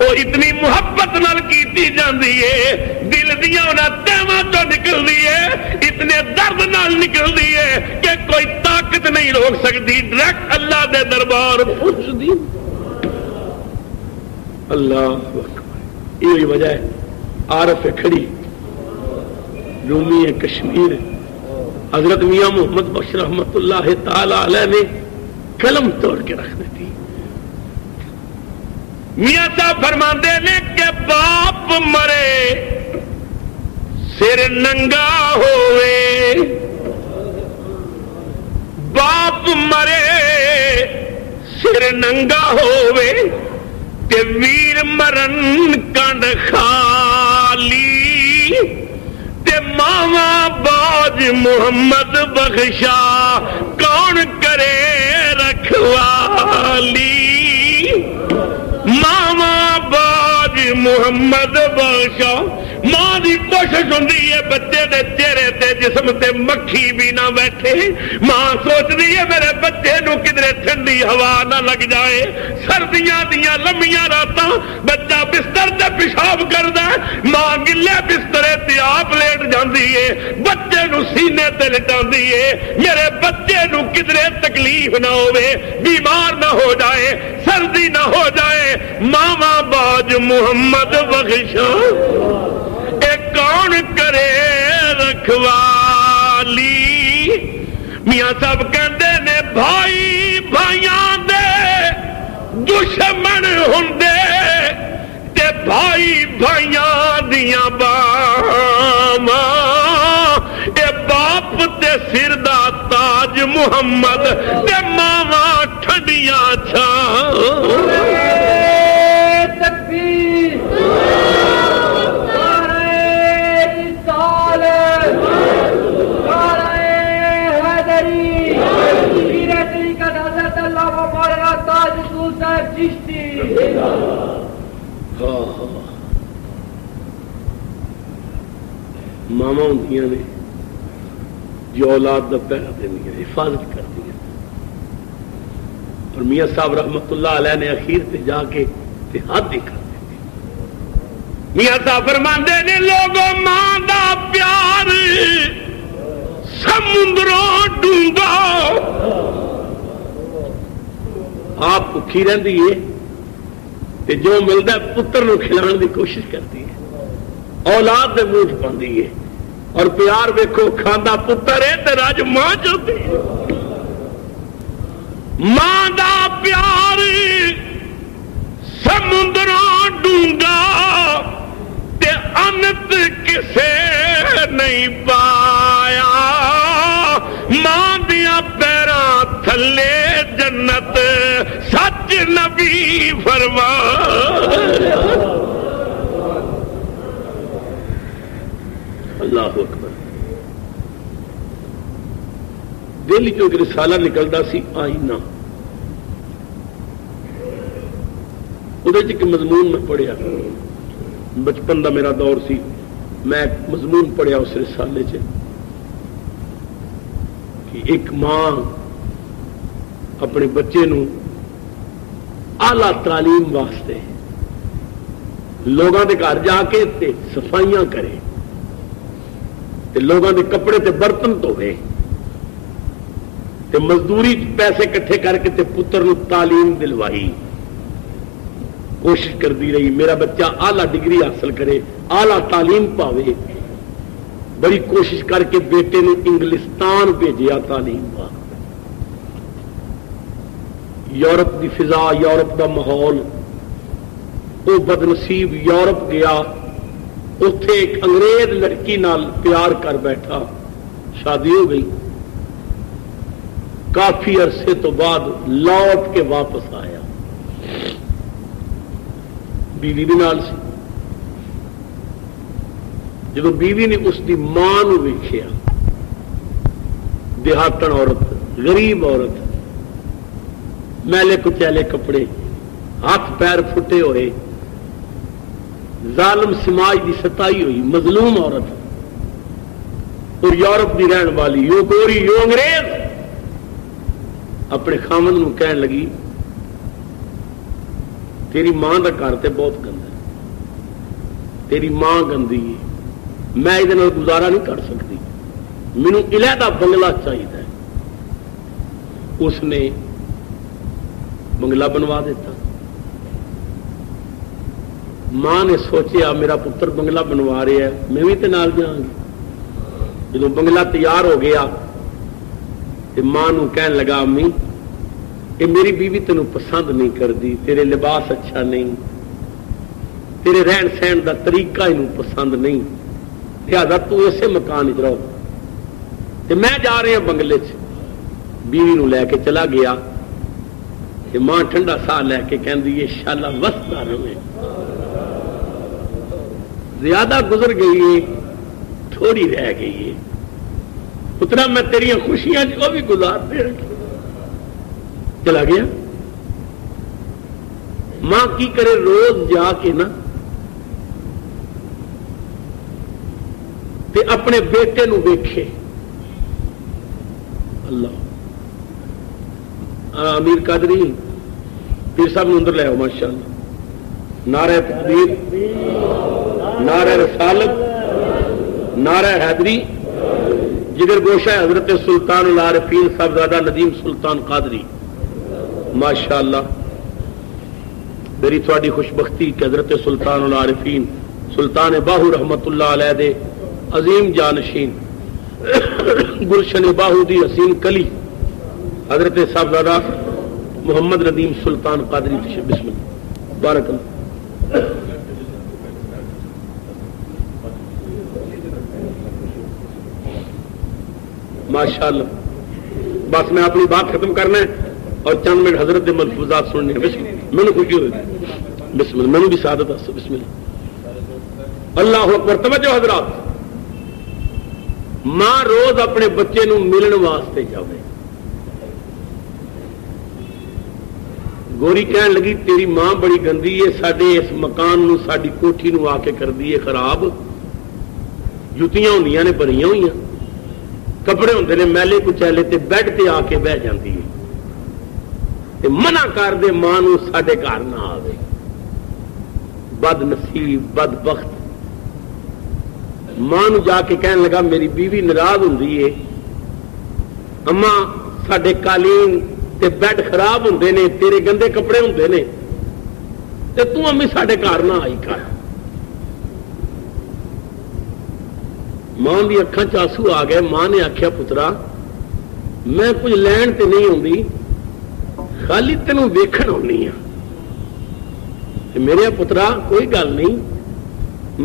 وہ اتنی محبت نال کیتی جاندی ہے دل دیاں انہاں تہواں تو نکلدی ہے اتنے درد نال نکلدی ہے کہ کوئی طاقت نہیں روک سکتی ڈائریکٹ اللہ دے دربار پہنچدی. اللہ اکبر یہی وجہ ہے عارف کھڑی رومی کشمیر حضرت میاں محمد بخش رحمت اللہ تعالی علیہ نے قلم توڑ کے رکھ دی. میاں صاحب فرماندے نے کہ باپ مرے سر ننگا ہوئے باپ مرے سر ننگا ہوئے تے ویر مرن کنڈ خالی تے ماما باج محمد بخشا کون کرے رکھوالی. ماما باج محمد بخشا ماں دی کوشش ہوندی ہے بچے دے چہرے تے جسم تے مکھی بھی نہ بیٹھے ماں سوچدی ہے میرے بچے نو کدھرے ٹھنڈی ہوا نہ لگ جائے سردیاں دیاں لمبیاں راتاں بچہ بستر تے پیشاب کردا ماں گلے بسترے تے آپ لیٹ جاندی ہے بچے نو سینے تے لٹاندی ہے میرے بچے نو کدھرے تکلیف نہ ہوے بیمار نہ ہو جائے سردی نہ ہو جائے. ماما باج محمد بخشا کون کرے رکھوالی. میاں صاحب کہندے نے بھائی بھائیاں دے دشمن ہوندے تے بھائی بھائیاں دیاں باواں اے باپ تے سر دا تاج محمد تے ماواں ٹھنڈیاں چھاں. ماما ہوں نے جو اولاد کا پہرا دینی حفاظت کرتی ہیں اور میاں صاحب رحمت اللہ علیہ نے اخیر تے جا کے حد ہی کر دیتی. میاں صاحب فرماندے نے لوگوں ماں دا پیار بھوکی رہتی ہے تے جو ملتا ہے پتر نو کھلانے کی کوشش کرتی ہے، اولاد دے منہ پاندی ہے، اور پیار ویکھو کھانا پتر ہے تے رج ماں چاہتی ہے۔ ماں دا پیار سمندراں ڈونگا تے انت کسے نہیں پایا، ماں دیا پیراں تھلے جنت سچ نبی فرمایا۔ اللہ اکبر۔ دل چوں ایک رسالہ نکلتا سی آئینہ، وہ مضمون میں پڑھیا، بچپن دا میرا دور سی، میں ایک مضمون پڑھیا اس رسالے چ کہ ایک ماں اپنے بچے نو اعلی تعلیم واسطے لوگاں دے گھر جا کے تے صفائیاں کرے تے لوگاں دے کپڑے تے برتن دھوے تے مزدوری پیسے کٹھے کر کے تے پتر نو تعلیم دلوائی، کوشش کرتی رہی میرا بچہ اعلی ڈگری حاصل کرے، اعلی تعلیم پاوے، بڑی کوشش کر کے بیٹے نے انگلستان بھیجیا تعلیم واسطے۔ یورپ دی فضا، یورپ دا ماحول، وہ بدنصیب یورپ گیا، اتے ایک انگریز لڑکی نال پیار کر بیٹھا، شادی ہو گئی، کافی عرصے تو بعد لوٹ کے واپس آیا، بیوی بھی نال سی۔ جب بیوی نے اس دی ماں نو ویکھیا، دیہاتن عورت، غریب عورت، میلے کچیلے کپڑے، ہاتھ پیر پھٹے ہوئے، ظالم سماج دی ستائی ہوئی، مظلوم عورت، اور یورپ دی رہن والی، یو گوری یو انگریز، اپنے خامد نو کہن لگی تیری ماں دا گھر تے بہت گندا ہے، تیری ماں گندی ہے، میں یہ گزارا نہیں کر سکتی، مینو علیحدہ بنگلہ چاہیے۔ اس نے بنگلہ بنوا دیتا۔ ماں نے سوچیا میرا پتر بنگلہ بنوا رہا ہے، میں بھی تے نال جاؤں گی۔ جب بنگلہ تیار ہو گیا تو ماں نو کہن لگا امی یہ میری بیوی تینوں پسند نہیں کرتی، تیرے لباس اچھا نہیں، تیرے رہن سہن دا طریقہ انہوں پسند نہیں، لہذا تو اسے مکان وچ رہو، تے میں جا رہا بنگلے چ۔ بیوی نو لے کے چلا گیا، تے ماں ٹھنڈا سا لے کے کہندی یہ شالا وستا رہے، زیادہ گزر گئی ہے، تھوڑی رہ گئی ہے، پترا میں تیریاں خوشیاں وہ بھی گزار دے رکھی۔ چلا گیا۔ ماں کی کرے روز جا کے نا تے اپنے بیٹے نو ویکھے۔ اللہ امیر قادری پیر صاحب نے اندر لے آؤ ماشاءاللہ۔ نعرہ تکبیر، نعرہ رسالت، نعرہ حیدری، جگر گوشہ حضرت سلطان العارفین صاحبزادہ ندیم سلطان قادری، ماشاءاللہ۔ میری تھوڑی خوش بختی کہ حضرت سلطان العارفین سلطان باہو رحمت اللہ علیہ دے عظیم جانشین گلشن باہو دی حسین کلی حضرت صاحبزادہ محمد ندیم سلطان قادری، بسم اللہ، بارک اللہ۔ ماشاءاللہ۔ بس میں اپنی بات ختم کرنا ہے اور چند منٹ حضرت کے ملفوظات سننے ہیں۔ میں نے خوشی ہوئی، بسم اللہ، میں نے بھی سعادت ہے، بسم اللہ، اللہ اکبر۔ توجہ حضرات، ماں روز اپنے بچے نو ملن واسطے جاوے۔ گوری کہن لگی تیری ماں بڑی گندی ہے، ساڈے اس مکان نو، ساڈی کوٹھی نو آ کے کر دی ہے خراب، جتیاں ہوندیاں نے بھریاں ہوئی، کپڑے ہوندے نے میلے کچیلے تے بیڈ تے آ کے بہ جاندی ہے، تے منع کر دے ماں نو ساڈے گھر نہ آوے۔ بد نصیب، بد بخت۔ ماں نو جا کے کہن لگا میری بیوی ناراض ہوندی ہے، اما ساڈے قالین تے بیڈ خراب ہوندے نے، تیرے گندے کپڑے ہوندے نے، تے تو امی ساڈے گھر نہ آئی کر۔ ماں دی اکھاں چ آنسو آ گئے۔ ماں نے آخیا پترا میں کچھ لین تے نہیں آتی، خالی تینوں ویکھن آنی ہاں۔ میرے پترا کوئی گل نہیں،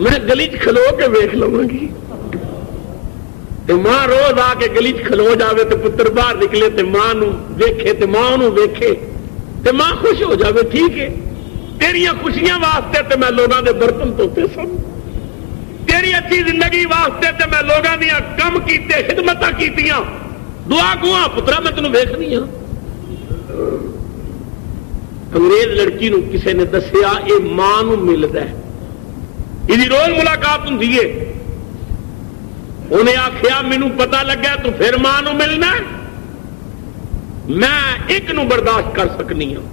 میں گلی چ کھلو کے ویکھ لواں گی۔ تے ماں روز آ کے گلی چ کھلو جاوے تے پتر باہر نکلے تے ماں نو ویکھے تے ماں نو ویکھے تے ماں خوش ہو جاوے۔ ٹھیک ہے، تیریاں خوشیاں واسطے تے میں لوگاں دے برتن دھوتے سن، تیری اچھی زندگی واسطے تے میں لوگاں دیاں کم کیتے خدمتاں کیتیاں، دعا گواں پترا میں تینوں ویکھنی ہاں۔ انگریز لڑکی نو کسے نے دسیا اے ماں نو ملدا ہے، یہ روز ملاقات ہوندی ہے۔ انہیں آخیا مینوں پتہ لگا تو پھر ماں نو ملنا، میں ایک نو برداشت کر سکنی ہوں،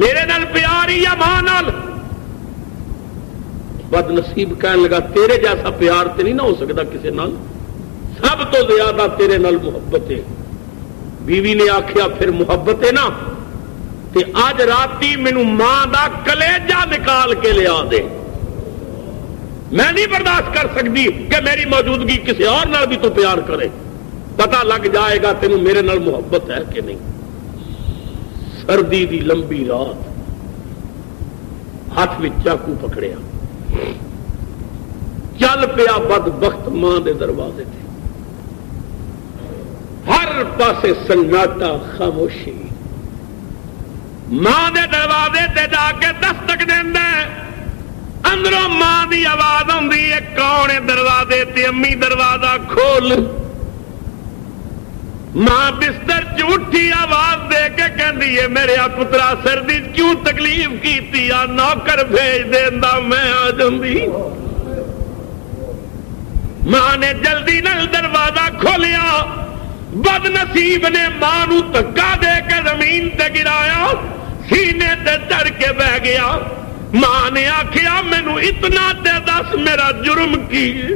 میرے نال پیار ہی یا ماں نال؟ بد نصیب کہنے لگا تیرے جیسا پیار تے نہیں نہ ہو سکتا کسی نال، سب تو زیادہ تیرے نال محبت ہے۔ بیوی نے آخیا پھر محبت ہے نا تے اج راتی مینوں ماں دا کلیجہ نکال کے لیا دے، میں نہیں برداشت کر سکتی کہ میری موجودگی کسی اور نال بھی تو پیار کرے، پتہ لگ جائے گا تینوں میرے نال محبت ہے کہ نہیں۔ سردی دی لمبی رات، ہاتھ میں چاقو پکڑیا، چل پیا بدبخت ماں دے دروازے تے، ہر پاسے سناٹا خاموشی، ماں دے دروازے تے جا کے دستک دیندا ہے، اندروں ماں دی آواز آندی ہے کون ہے دروازے تے؟ امی دروازہ کھول۔ ماں بستر چ اٹھی آواز دے کے کہندی ہے میرے پترا سردی کیوں تکلیف کیتی آ، نوکر بھیج دیندا میں آ جاندی۔ ماں نے جلدی نال دروازہ کھولیا، بد نصیب نے ماں نو دھکا دے کے زمین تے گرایا، سینے تے چڑھ کے بہ گیا۔ ماں نے آخیا مینو اتنا تے دس میرا جرم کی ہے،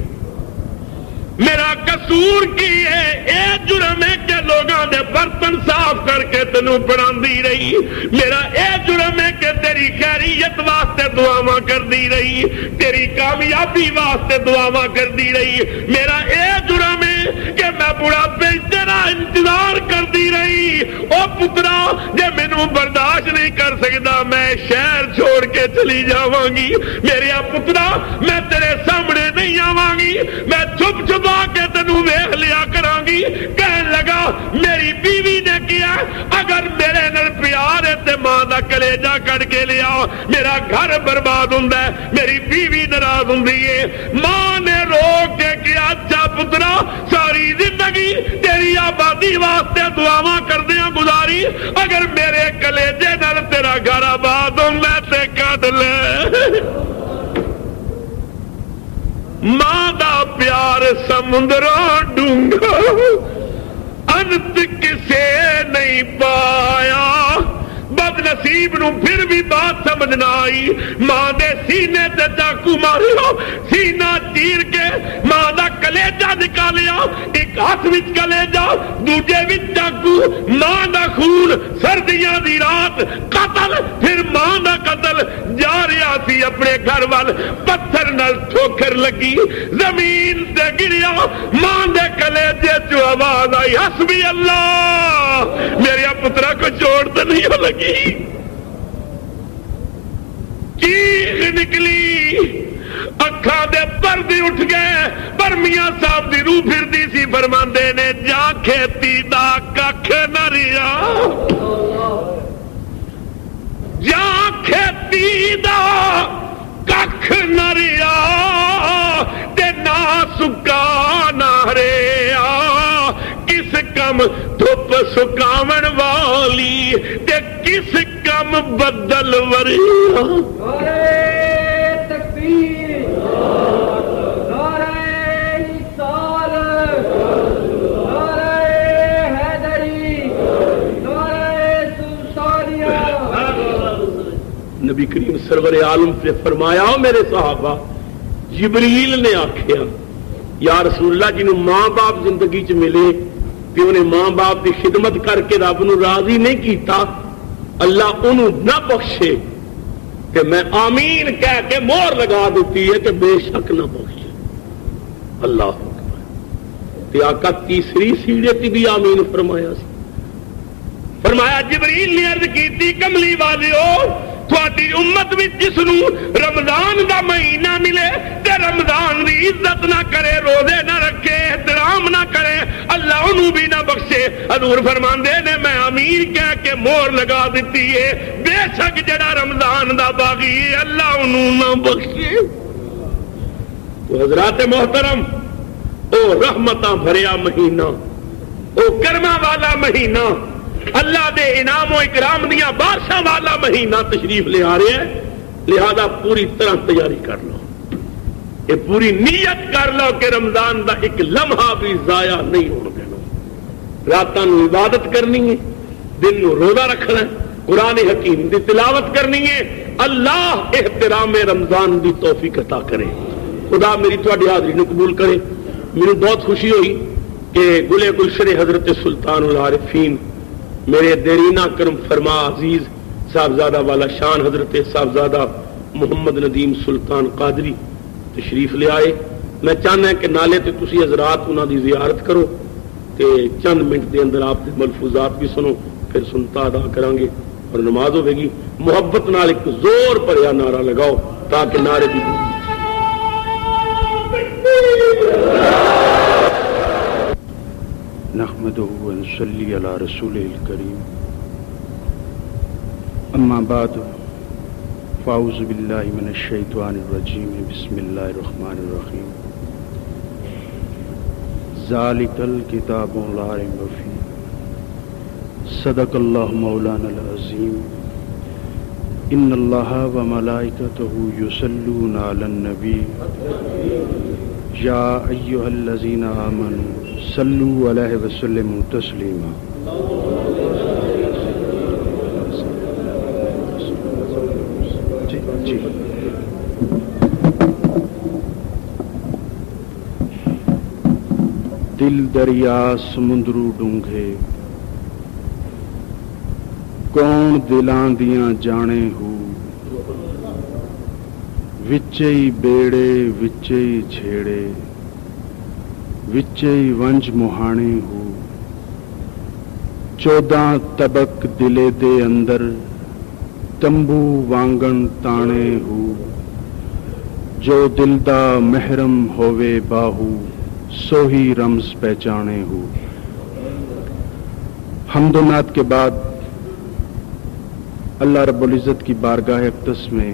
میرا قصور کی ہے؟ اے جرم ہے کہ لوگاں دے برتن صاف کر کے تینوں پڑھاندی رہی، میرا اے جرم ہے کہ تیری خیریت واسطے دعاواں کردی رہی، تیری کامیابی واسطے دعاواں کردی رہی، میرا اے جرم ہے کہ میں بڑھاپے تیرا انتظار کردی رہی۔ او پترا جے مینوں برداشت نہیں کر سکدا میں شہر چھوڑ کے چلی جاواں گی، میرے پترا میں تیرے سامنے نہیں آواں گی، میں چھپ چھپ آ کے تینوں ویکھ لیا کراں گی۔ کہن لگا میری بیوی نے کیا، اگر میرے نال پیار ہے تے ماں دا کلیجہ کٹ کے لیا، میرا گھر برباد ہوندا ہے، میری بیوی ناراض ہوندی ہے۔ ماں نے رو کے کیا اچھا پترا ساری زندگی تیری آبادی واسطے دعاواں کردیاں گزاری، اگر میرے کلیجے نال تیرا گھر آباد ہوندا تے کٹ لے۔ ماں دا پیار سمندروں ڈونگا انت کسے نہیں پایا۔ بد نصیب نو پھر بھی بات سمجھ نہ آئی، ماں دے سینے تے چاقو ماریا، سینہ چیر کے ماں دا کلیجہ نکالیا، ایک ہاتھ وچ کلیجہ دوجے وچ چاقو، ماں دا خون، سردیاں دی رات، قتل، پھر ماں دا قتل جا رہا سی اپنے گھر وال، پتھر نال ٹھوکر لگی، زمین تے گریا، ماں دے کلیجے چو آواز آئی حسبی اللہ، میرے پترا کو چھوڑ تو نہیں ہو لگی، چیخ نکلی، اکھاں دے پردے اٹھ گئے، پر میاں صاحب دی روح پھردی سی، فرماندے نے جا کھیتی دا ککھ نہ ریا، جا کھیتی دا ککھ نہ ریا، تے نہ سکا نہ ریا، کس کم دھوپ سکاون والی تے کس کم بدل وریا۔ نعرہ تکبیر، نعرہ رسالت، نعرہ حیدری، نعرہ سلطانیہ۔ نبی کریم سرور عالم سے فرمایا میرے صحابہ، جبریل نے آخیا یا رسول اللہ جنہوں ماں باپ زندگی چ ملے پیو نے ماں باپ کی خدمت کر کے رب نو راضی نہیں کیتا، اللہ انہوں نہ بخشے کہ میں آمین کہہ کے مہر لگا دیتی ہے کہ بے شک نہ بخشے۔ اللہ اکبر۔ آقا تیسری سیڑے تی بھی آمین فرمایا سی۔ فرمایا جبریل نے عرض کی کملی والیو تھوڑی امت بھی جس نو رمضان دا مہینہ ملے تے رمضان دی عزت نہ کرے، روزے نہ رکھے، احترام نہ کرے، اللہ انہوں بھی نہ بخشے۔ حضور فرماندے نے میں امین کہہ کے مہر لگا دیتی ہے، بے شک جڑا رمضان دا باغی ہے اللہ انہوں نہ بخشے۔ تو حضرات محترم، او رحمتاں بھریا مہینہ، او کرما والا مہینہ، اللہ دے انعام و اکرام دیا بارشاں والا مہینہ تشریف لے آ رہے ہیں، لہذا پوری طرح تیاری کر لو، یہ پوری نیت کر لو کہ رمضان دا ایک لمحہ بھی ضائع نہیں ہونے دینا۔ راتاں نو عبادت کرنی ہے، دن نو روزہ رکھنا ہے، قرآن حکیم دی تلاوت کرنی ہے۔ اللہ احترام رمضان دی توفیق عطا کرے، خدا میری تہاڈی حاضری نو قبول کرے۔ مجھے بہت خوشی ہوئی کہ گلے گلشن حضرت سلطان العارفین میرے دیرینہ کرم فرما عزیز صاحبزادہ والا شان حضرت صاحبزادہ محمد ندیم سلطان قادری تشریف لے آئے۔ میں چاہنا ہے کہ نالے تے تسی حضرات انہاں دی زیارت کرو تے چند منٹ دے اندر آپ دے ملفوظات بھی سنو، پھر سنتا ادا کریں گے اور نماز ہوے گی۔ محبت نال ایک زور بھریا نعرہ لگاؤ تاکہ نعرے دی نحمده ونصلي على رسوله الكريم اما بعد فاعوذ بالله من الشيطان الرجيم بسم الله الرحمن الرحيم ذلك الكتاب لا ريب فيه صدق الله مولانا العظيم ان الله وملائكته يصلون على النبي يا ايها الذين آمنوا صلوا علیہ وسلم تسلیما۔ جی دل دریا سمندرو ڈونگھے کون دلاں دیاں جانے ہو، وچے ہی بیڑے وچے ہی چھیڑے وچے ونج مہانے ہو، 14 طبق دلے دے اندر تمبو وانگن تانے ہو، جو دل دا محرم ہووے باہو سو ہی رمز پہچانے ہو۔ حمد و نعت کے بعد اللہ رب العزت کی بارگاہ اقدس میں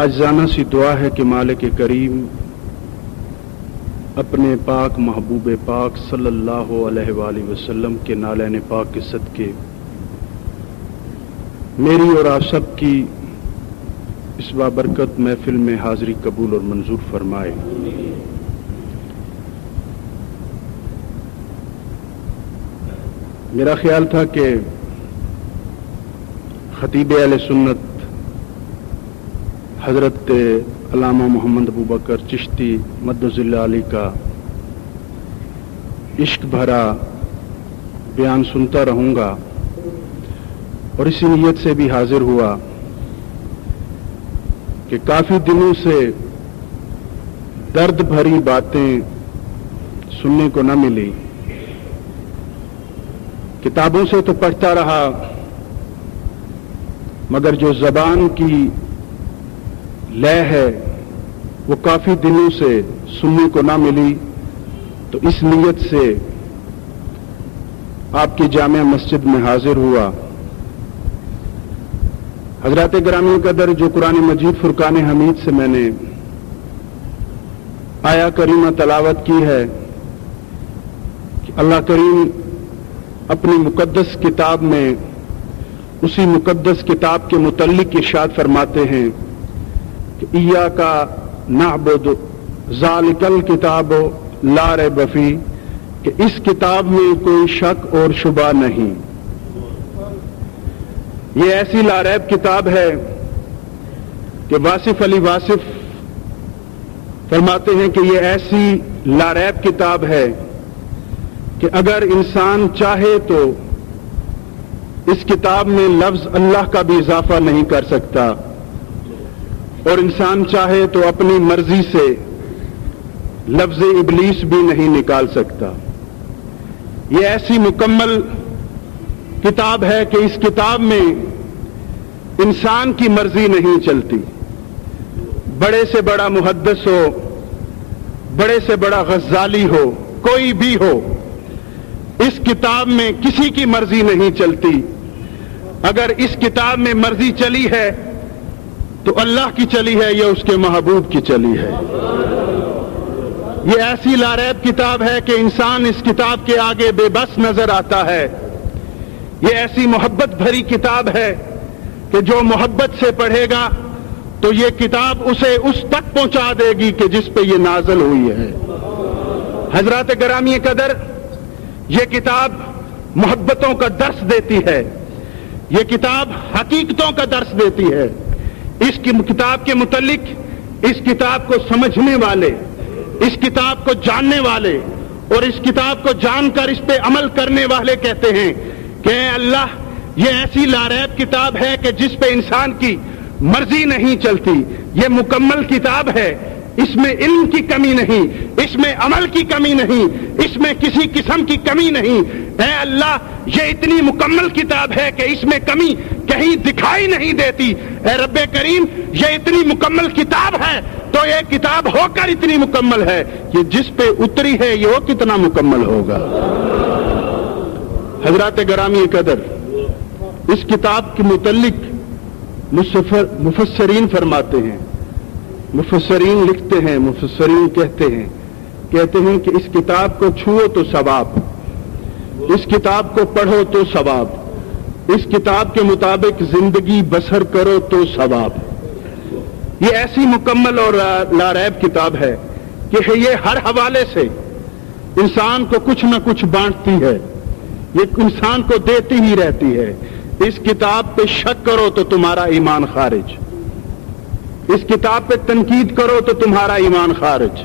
عاجزانہ سی دعا ہے کہ مالک کریم اپنے پاک محبوب پاک صلی اللہ علیہ وآلہ وسلم کے نالین پاک کے صدقے میری اور آپ سب کی اس بابرکت محفل میں حاضری قبول اور منظور فرمائے۔ میرا خیال تھا کہ خطیب اہل سنت حضرت علامہ محمد ابو بکر چشتی مدظ اللہ علی کا عشق بھرا بیان سنتا رہوں گا، اور اسی نیت سے بھی حاضر ہوا کہ کافی دنوں سے درد بھری باتیں سننے کو نہ ملی۔ کتابوں سے تو پڑھتا رہا مگر جو زبان کی لے ہے وہ کافی دنوں سے سننے کو نہ ملی، تو اس نیت سے آپ کی جامع مسجد میں حاضر ہوا۔ حضرات گرامی قدر، جو قرآن مجید فرقان حمید سے میں نے آیا کریمہ تلاوت کی ہے کہ اللہ کریم اپنی مقدس کتاب میں اسی مقدس کتاب کے متعلق ارشاد فرماتے ہیں کہ ایاک نعبد ذالک الکتاب لا ریب فیہ، کہ اس کتاب میں کوئی شک اور شبہ نہیں۔ یہ ایسی لا ریب کتاب ہے کہ واصف علی واصف فرماتے ہیں کہ یہ ایسی لا ریب کتاب ہے کہ اگر انسان چاہے تو اس کتاب میں لفظ اللہ کا بھی اضافہ نہیں کر سکتا، اور انسان چاہے تو اپنی مرضی سے لفظ ابلیس بھی نہیں نکال سکتا۔ یہ ایسی مکمل کتاب ہے کہ اس کتاب میں انسان کی مرضی نہیں چلتی۔ بڑے سے بڑا محدث ہو، بڑے سے بڑا غزالی ہو، کوئی بھی ہو، اس کتاب میں کسی کی مرضی نہیں چلتی۔ اگر اس کتاب میں مرضی چلی ہے تو اللہ کی چلی ہے یا اس کے محبوب کی چلی ہے۔ یہ ایسی لاریب کتاب ہے کہ انسان اس کتاب کے آگے بے بس نظر آتا ہے۔ یہ ایسی محبت بھری کتاب ہے کہ جو محبت سے پڑھے گا تو یہ کتاب اسے اس تک پہنچا دے گی کہ جس پہ یہ نازل ہوئی ہے۔ حضرات گرامی قدر، یہ کتاب محبتوں کا درس دیتی ہے، یہ کتاب حقیقتوں کا درس دیتی ہے۔ اس کی کتاب کے متعلق اس کتاب کو سمجھنے والے، اس کتاب کو جاننے والے اور اس کتاب کو جان کر اس پہ عمل کرنے والے کہتے ہیں کہ اے اللہ، یہ ایسی لاریب کتاب ہے کہ جس پہ انسان کی مرضی نہیں چلتی۔ یہ مکمل کتاب ہے، اس میں علم کی کمی نہیں، اس میں عمل کی کمی نہیں، اس میں کسی قسم کی کمی نہیں۔ اے اللہ، یہ اتنی مکمل کتاب ہے کہ اس میں کمی کہیں دکھائی نہیں دیتی۔ اے رب کریم، یہ اتنی مکمل کتاب ہے تو یہ کتاب ہو کر اتنی مکمل ہے کہ جس پہ اتری ہے یہ وہ کتنا مکمل ہوگا۔ حضرات گرامی قدر، اس کتاب کے متعلق مفسرین فرماتے ہیں، مفسرین لکھتے ہیں، مفسرین کہتے ہیں کہ اس کتاب کو چھوؤ تو ثواب، اس کتاب کو پڑھو تو ثواب، اس کتاب کے مطابق زندگی بسر کرو تو ثواب۔ یہ ایسی مکمل اور لاریب کتاب ہے کہ یہ ہر حوالے سے انسان کو کچھ نہ کچھ بانٹتی ہے، یہ انسان کو دیتی ہی رہتی ہے۔ اس کتاب پہ شک کرو تو تمہارا ایمان خارج، اس کتاب پہ تنقید کرو تو تمہارا ایمان خارج۔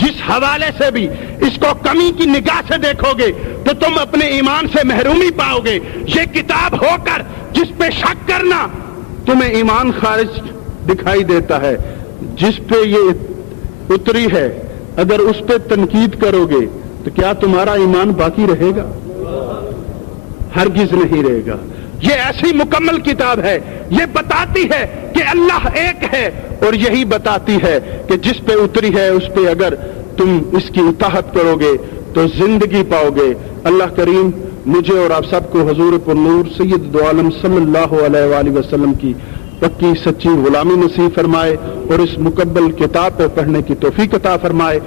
جس حوالے سے بھی اس کو کمی کی نگاہ سے دیکھو گے تو تم اپنے ایمان سے محرومی پاؤ گے۔ یہ کتاب ہو کر جس پہ شک کرنا تمہیں ایمان خارج دکھائی دیتا ہے، جس پہ یہ اتری ہے اگر اس پہ تنقید کرو گے تو کیا تمہارا ایمان باقی رہے گا؟ ہرگز نہیں رہے گا۔ یہ ایسی مکمل کتاب ہے، یہ بتاتی ہے کہ اللہ ایک ہے، اور یہی بتاتی ہے کہ جس پہ اتری ہے اس پہ اگر تم اس کی اطاعت کرو گے تو زندگی پاؤ گے۔ اللہ کریم مجھے اور آپ سب کو حضور پر نور سید دو عالم صلی اللہ علیہ وآلہ وسلم کی پکی سچی غلامی نصیب فرمائے اور اس مکمل کتاب کو پڑھنے کی توفیق عطا فرمائے۔